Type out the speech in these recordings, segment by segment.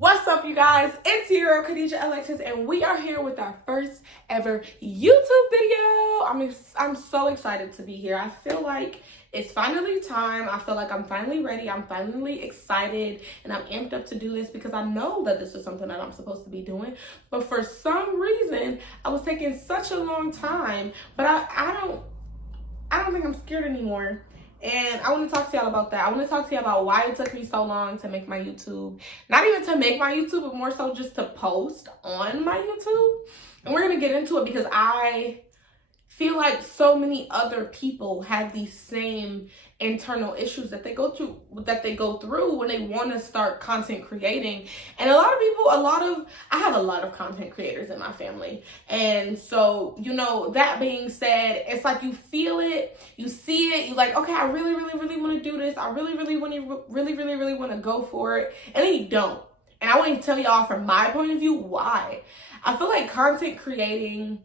What's up, you guys? It's your girl, Khadijah Alexis, and we are here with our first ever YouTube video. I'm so excited to be here. I feel like it's finally time. I feel like I'm finally ready. I'm finally excited, and I'm amped up to do this because I know that this is something that I'm supposed to be doing. But for some reason, I was taking such a long time, but I don't think I'm scared anymore. And I want to talk to y'all about that. I want to talk to y'all about why it took me so long to make my YouTube. Not even to make my YouTube, but more so just to post on my YouTube. And we're going to get into it because I feel like so many other people have these same internal issues that they go through when they want to start content creating. And I have a lot of content creators in my family. And so, that being said, it's like you feel it, you see it, you're like, okay, I really want to do this. I really want to go for it. And then you don't. And I want to tell y'all from my point of view why. I feel like content creating,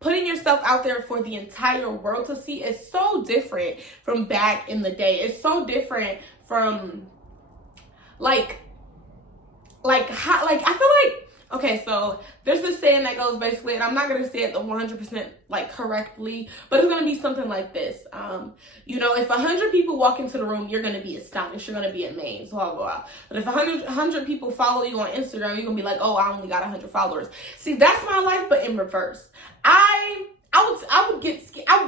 putting yourself out there for the entire world to see is so different from back in the day. It's so different from I feel like, okay, so there's this saying that goes basically, and I'm not going to say it the 100% correctly, but it's going to be something like this. If 100 people walk into the room, you're going to be astonished. You're going to be amazed, blah, blah, blah. But if 100 people follow you on Instagram, you're going to be like, oh, I only got 100 followers. See, that's my life, but in reverse. I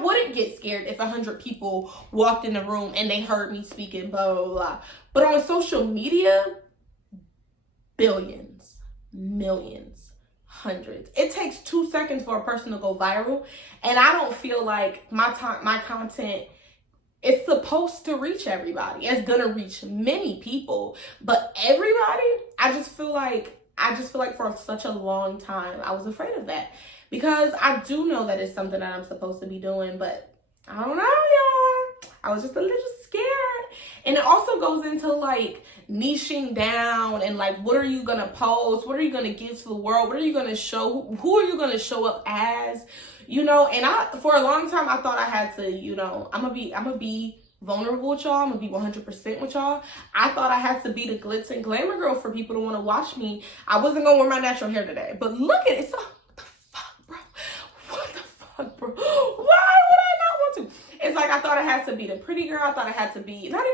wouldn't get scared if 100 people walked in the room and they heard me speaking, blah, blah, blah. But on social media, billions, millions, hundreds. It takes 2 seconds for a person to go viral. And I don't feel like my content is supposed to reach everybody. It's gonna reach many people, but everybody, I just feel like for such a long time, I was afraid of that. Because I do know that it's something that I'm supposed to be doing, but I don't know, y'all. I was just a little scared. And it also goes into niching down and what are you gonna post? What are you gonna give to the world? What are you gonna show? Who are you gonna show up as? And for a long time I thought I had to, I'm gonna be vulnerable with y'all. I'm gonna be 100% with y'all. I thought I had to be the glitz and glamour girl for people to want to watch me. I wasn't gonna wear my natural hair today, but look at it. Bro, why would I not want to? It's like I thought I had to be the pretty girl. I thought I had to be let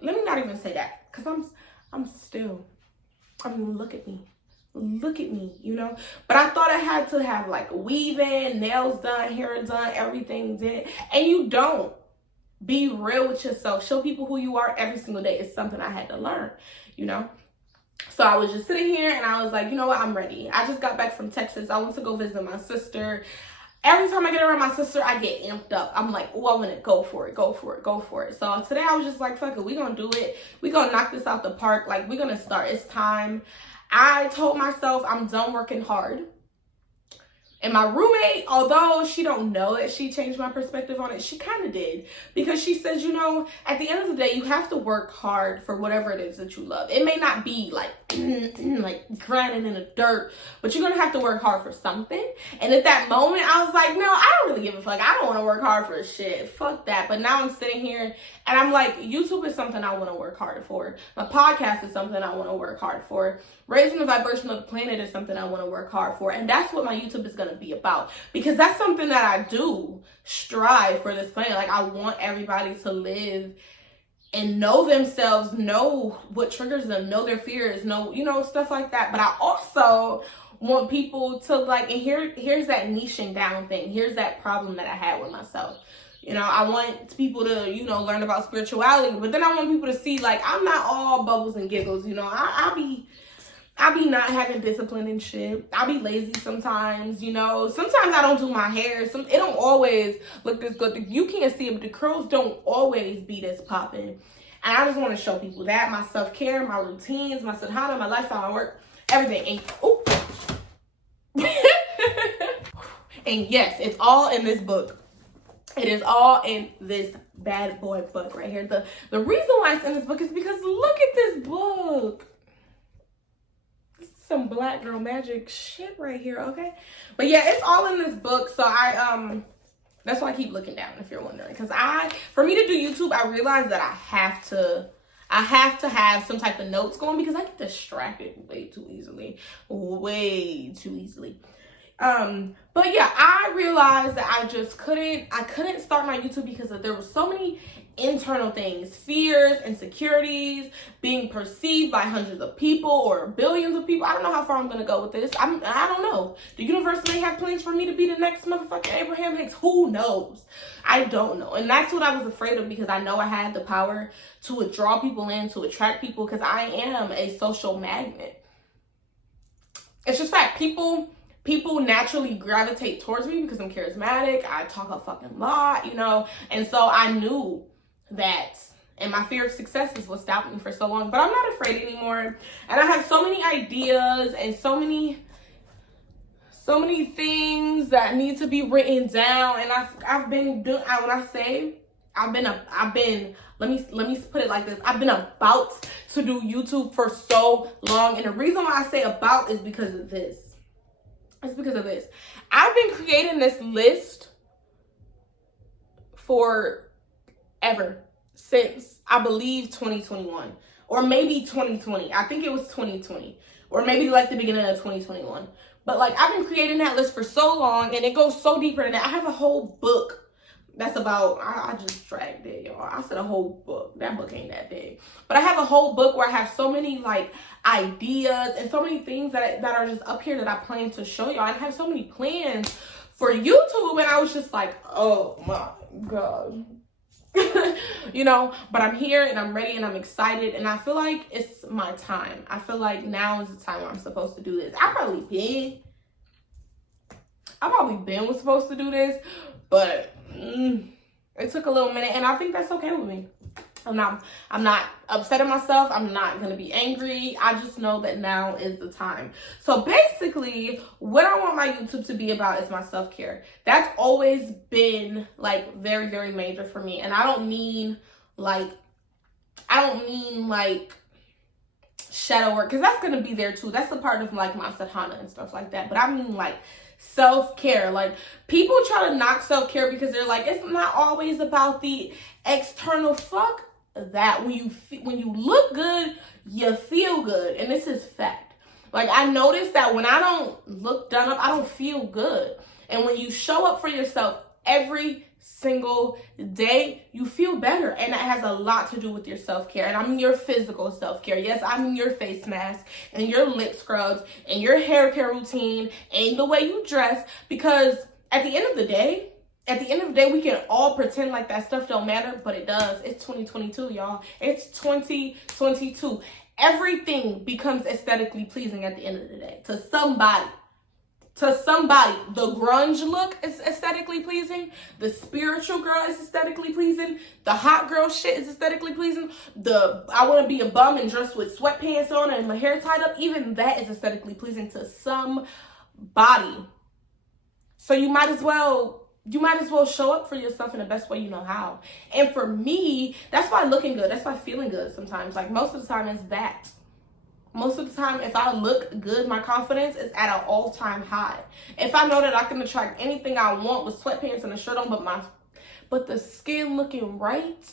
me not even say that, because look at me, but I thought I had to have weaving, nails done, hair done, everything did. And you don't. Be real with yourself, show people who you are every single day. It's something I had to learn, So I was just sitting here and I was like, you know what, I'm ready. I just got back from Texas. I went to go visit my sister. Every time I get around my sister, I get amped up. I'm like, oh, I want to go for it. So today I was just like, fuck it, we gonna do it. We gonna knock this out the park. We gonna start. It's time. I told myself I'm done working hard. And my roommate, although she don't know that she changed my perspective on it, she kind of did. Because she says, at the end of the day, you have to work hard for whatever it is that you love. It may not be grinding in the dirt, but you're going to have to work hard for something. And at that moment, I was like, no, I don't really give a fuck. I don't want to work hard for shit. Fuck that. But now I'm sitting here and I'm like, YouTube is something I want to work hard for. My podcast is something I want to work hard for. Raising the vibration of the planet is something I want to work hard for. And that's what my YouTube is going to be about, because that's something that I do strive for this planet. I want everybody to live and know themselves, know what triggers them, know their fears, know, stuff like that. But I also want people to and here's that niching down thing. Here's that problem that I had with myself. I want people to, learn about spirituality, but then I want people to see I'm not all bubbles and giggles. I be not having discipline and shit. I be lazy sometimes, Sometimes I don't do my hair. It don't always look this good. You can't see it, but the curls don't always be this popping. And I just want to show people that. My self-care, my routines, my sadhana, my lifestyle, my work, everything. And yes, it's all in this book. It is all in this bad boy book right here. The reason why it's in this book is because look at this book. Some black girl magic shit right here, okay? But yeah, it's all in this book. So that's why I keep looking down, if you're wondering. Because for me to do YouTube, I realized that I have to I have to have some type of notes going because I get distracted way too easily. Way too easily. But yeah, I realized that I couldn't start my YouTube because there were so many internal things, fears, insecurities, being perceived by hundreds of people or billions of people. I don't know how far I'm gonna go with this. I don't know. The universe may have plans for me to be the next motherfucking Abraham Hicks. Who knows? I don't know. And that's what I was afraid of because I know I had the power to draw people in, to attract people, because I am a social magnet. It's just fact. People naturally gravitate towards me because I'm charismatic. I talk a fucking lot, you know? And so I knew that, and my fear of success is what stopped me for so long. But I'm not afraid anymore. And I have so many ideas and so many things that need to be written down. And I've been doing, when I say I've been, let me put it like this. I've been about to do YouTube for so long. And the reason why I say about is because of this. It's because of this. I've been creating this list for ever, since I believe 2021 or maybe 2020. I think it was 2020 or maybe like the beginning of 2021. But like I've been creating that list for so long, and it goes so deeper than that. I have a whole book that's about, I just dragged it, y'all. I said a whole book. That book ain't that big. But I have a whole book where I have so many like ideas and so many things that are just up here that I plan to show y'all. I have so many plans for YouTube, and I was just like, oh my God. You know, but I'm here and I'm ready and I'm excited, and I feel like it's my time. I feel like now is the time where I'm supposed to do this. I probably was supposed to do this, but it took a little minute, and I think that's okay with me. I'm not upset at myself. I'm not going to be angry. I just know that now is the time. So basically, what I want my YouTube to be about is my self-care. That's always been like very, very major for me. And I don't mean like shadow work, because that's going to be there too. That's a part of like my sadhana and stuff like that. But I mean like self-care. Like people try to knock self-care because they're like, it's not always about the external. Fuck that. When you look good, you feel good, and this is fact. Like I noticed that when I don't look done up, I don't feel good. And when you show up for yourself every single day, you feel better, and that has a lot to do with your self-care. And I mean your physical self-care. Yes, I mean your face mask and your lip scrubs and your hair care routine and the way you dress, because at the end of the day, we can all pretend like that stuff don't matter, but it does. It's 2022, y'all. It's 2022. Everything becomes aesthetically pleasing at the end of the day to somebody. The grunge look is aesthetically pleasing. The spiritual girl is aesthetically pleasing. The hot girl shit is aesthetically pleasing. I want to be a bum and dress with sweatpants on and my hair tied up. Even that is aesthetically pleasing to somebody. So you might as well show up for yourself in the best way you know how. And for me, that's why looking good, that's why feeling good sometimes. Like most of the time it's that. Most of the time, if I look good, my confidence is at an all-time high. If I know that I can attract anything I want with sweatpants and a shirt on, but the skin looking right,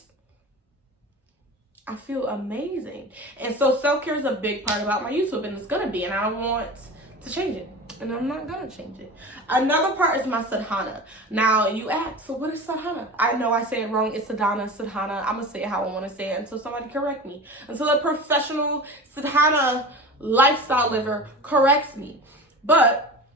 I feel amazing. And so self-care is a big part about my YouTube, and it's gonna be, and I want to change it. And I'm not gonna change it. Another part is my sadhana. Now you ask, so what is sadhana? I know I say it wrong. It's sadhana. I'm gonna say it how I want to say it until somebody correct me. Until a professional sadhana lifestyle liver corrects me. But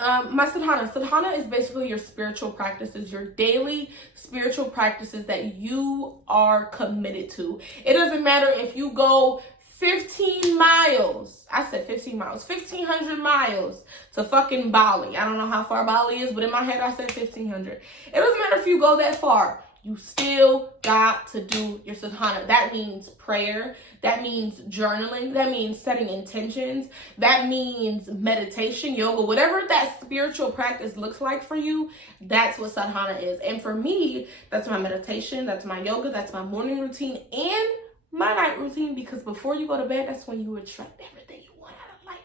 my sadhana is basically your spiritual practices, your daily spiritual practices that you are committed to. It doesn't matter if you go 15 miles. I said 15 miles. 1,500 miles to fucking Bali. I don't know how far Bali is, but in my head I said 1,500. It doesn't matter if you go that far. You still got to do your sadhana. That means prayer. That means journaling. That means setting intentions. That means meditation, yoga, whatever that spiritual practice looks like for you, that's what sadhana is. And for me, that's my meditation. That's my yoga. That's my morning routine and my night routine, because before you go to bed, that's when you attract everything you want out of life.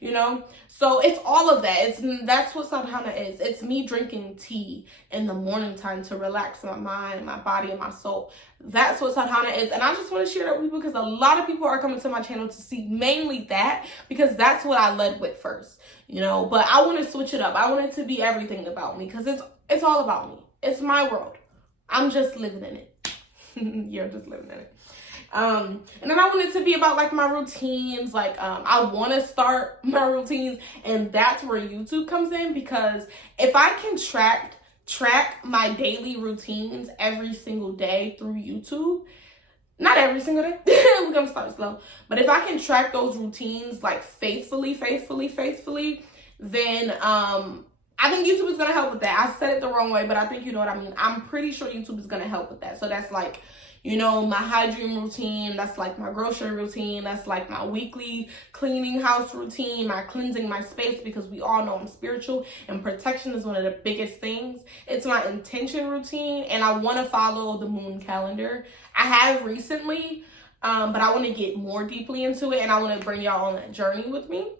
you know? So it's all of that. That's what Subhana is. It's me drinking tea in the morning time to relax my mind, my body, and my soul. That's what Subhana is. And I just want to share that with people because a lot of people are coming to my channel to see mainly that, because that's what I led with first, you know? But I want to switch it up. I want it to be everything about me, because it's all about me. It's my world. I'm just living in it. You're just living in it. And then I want it to be about like my routines. Like, I want to start my routines, and that's where YouTube comes in, because if I can track my daily routines every single day through YouTube, not every single day, we're gonna start slow, but if I can track those routines like faithfully, then I think YouTube is gonna help with that. I said it the wrong way, but I think you know what I mean. I'm pretty sure YouTube is gonna help with that. So that's like, you know, my hygiene routine, that's like my grocery routine, that's like my weekly cleaning house routine, my cleansing my space, because we all know I'm spiritual and protection is one of the biggest things. It's my intention routine, and I want to follow the moon calendar. I have recently, but I want to get more deeply into it, and I want to bring y'all on that journey with me.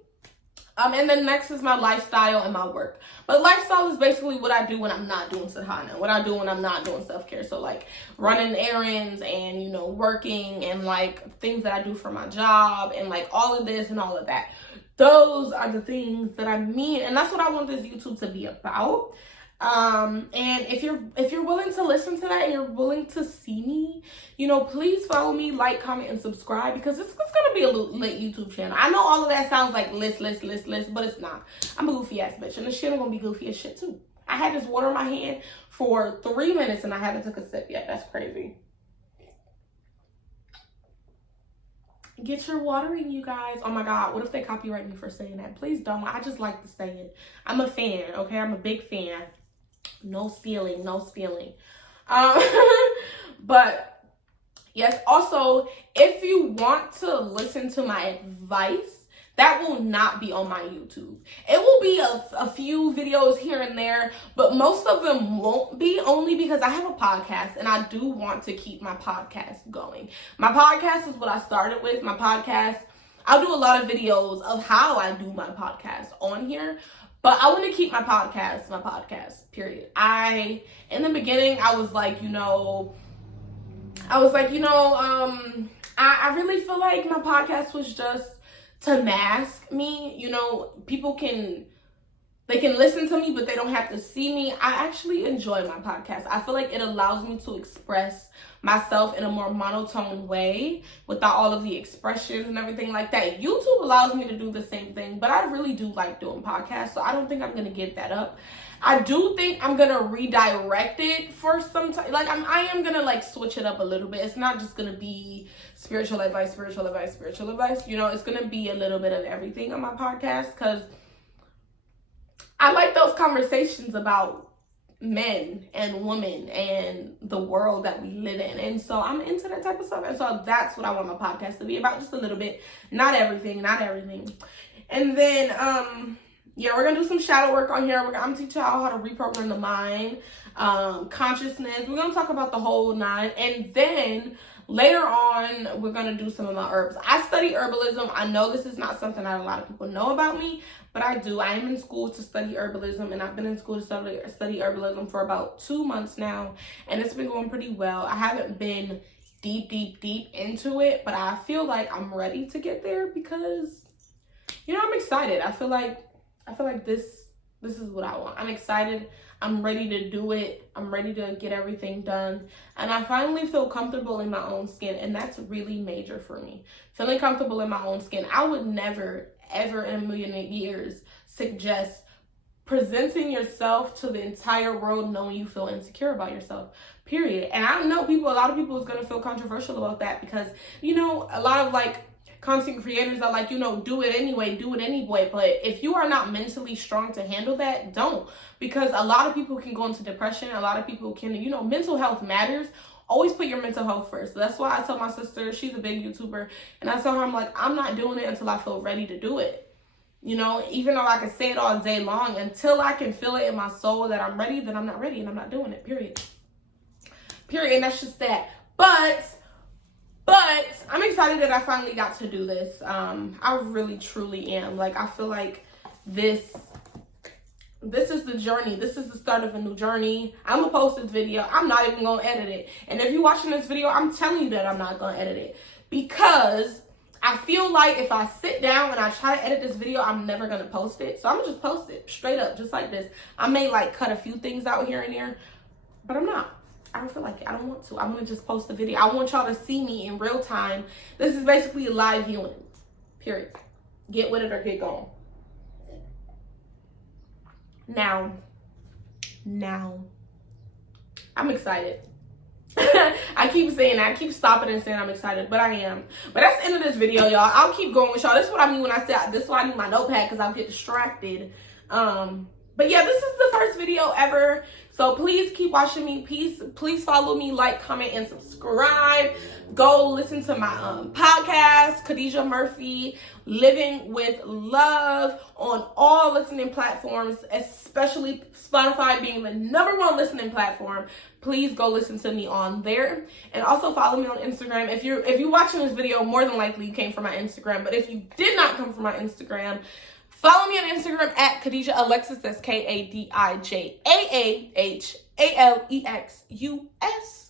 And then next is my lifestyle and my work. But lifestyle is basically what I do when I'm not doing Subhana, what I do when I'm not doing self-care. So like running errands and, you know, working and like things that I do for my job and like all of this and all of that. Those are the things that I mean. And that's what I want this YouTube to be about. And if you're willing to listen to that and you're willing to see me, you know, please follow me, like, comment, and subscribe, because it's gonna be a lit YouTube channel. I know all of that sounds like list, but it's not. I'm a goofy ass bitch, and the channel gonna be goofy as shit too. I had this water in my hand for 3 minutes and I haven't took a sip yet. That's crazy. Get your water in, you guys. Oh my God, what if they copyright me for saying that? Please don't. I just like to say it. I'm a fan, okay? I'm a big fan. No stealing, no stealing. But yes, also, if you want to listen to my advice, that will not be on my YouTube. It will be a few videos here and there, but most of them won't be, only because I have a podcast and I do want to keep my podcast going. My podcast is what I started with. My podcast, I'll do a lot of videos of how I do my podcast on here. But I want to keep my podcast, period. In the beginning, I was like, I really feel like my podcast was just to mask me. You know, people they can listen to me, but they don't have to see me. I actually enjoy my podcast. I feel like it allows me to express myself in a more monotone way without all of the expressions and everything like that. YouTube allows me to do the same thing, but I really do like doing podcasts, so I don't think I'm going to give that up. I do think I'm going to redirect it for some time. Like, I am going to, like, switch it up a little bit. It's not just going to be spiritual advice. You know, it's going to be a little bit of everything on my podcast, because I like those conversations about men and women and the world that we live in. And so I'm into that type of stuff. And so that's what I want my podcast to be about, just a little bit. Not everything. And then, yeah, we're going to do some shadow work on here. I'm going to teach y'all how to reprogram the mind, consciousness. We're going to talk about the whole nine. And then later on, we're going to do some of my herbs. I study herbalism. I know this is not something that a lot of people know about me, but I do. I am in school to study herbalism, and I've been in school to study herbalism for about 2 months now, and it's been going pretty well. I haven't been deep into it, but I feel like I'm ready to get there, because, you know, I'm excited. I feel like this is what I want. I'm excited. I'm ready to do it. I'm ready to get everything done. And I finally feel comfortable in my own skin. And that's really major for me. Feeling comfortable in my own skin. I would never, ever in a million years suggest presenting yourself to the entire world knowing you feel insecure about yourself, period. And I know a lot of people is going to feel controversial about that, because, you know, a lot of like content creators are like, you know, do it anyway. But if you are not mentally strong to handle that, don't. Because a lot of people can go into depression. A lot of people can, you know, mental health matters. Always put your mental health first. So that's why I tell my sister, she's a big YouTuber, and I tell her, I'm like, I'm not doing it until I feel ready to do it. You know, even though I can say it all day long, until I can feel it in my soul that I'm ready, then I'm not ready, and I'm not doing it, period. And that's just that. But But I'm excited that I finally got to do this. I really, truly am. Like, I feel like this is the journey. This is the start of a new journey. I'm gonna post this video. I'm not even gonna edit it. And if you're watching this video, I'm telling you that I'm not gonna edit it, because I feel like if I sit down and I try to edit this video, I'm never gonna post it. So I'm gonna just post it straight up, just like this. I may like cut a few things out here and there, but I'm not. I don't feel like it. I don't want to. I'm gonna just post the video. I want y'all to see me in real time. This is basically a live viewing, period. Get with it or get gone. Now, I'm excited. I keep saying that. I keep stopping and saying I'm excited, but I am. But that's the end of this video, y'all. I'll keep going with y'all. This is what I mean when I say this is why I need my notepad, because I'll get distracted. But yeah, this is the first video ever. So please keep watching me. Please follow me, like, comment, and subscribe. Go listen to my podcast, Khadijah Murphy, Living with Love, on all listening platforms, especially Spotify being the #1 listening platform. Please go listen to me on there. And also follow me on Instagram. If you're watching this video, more than likely you came from my Instagram. But if you did not come from my Instagram, follow me on Instagram at Khadijah Alexus. That's KADIJAAHALEXUS.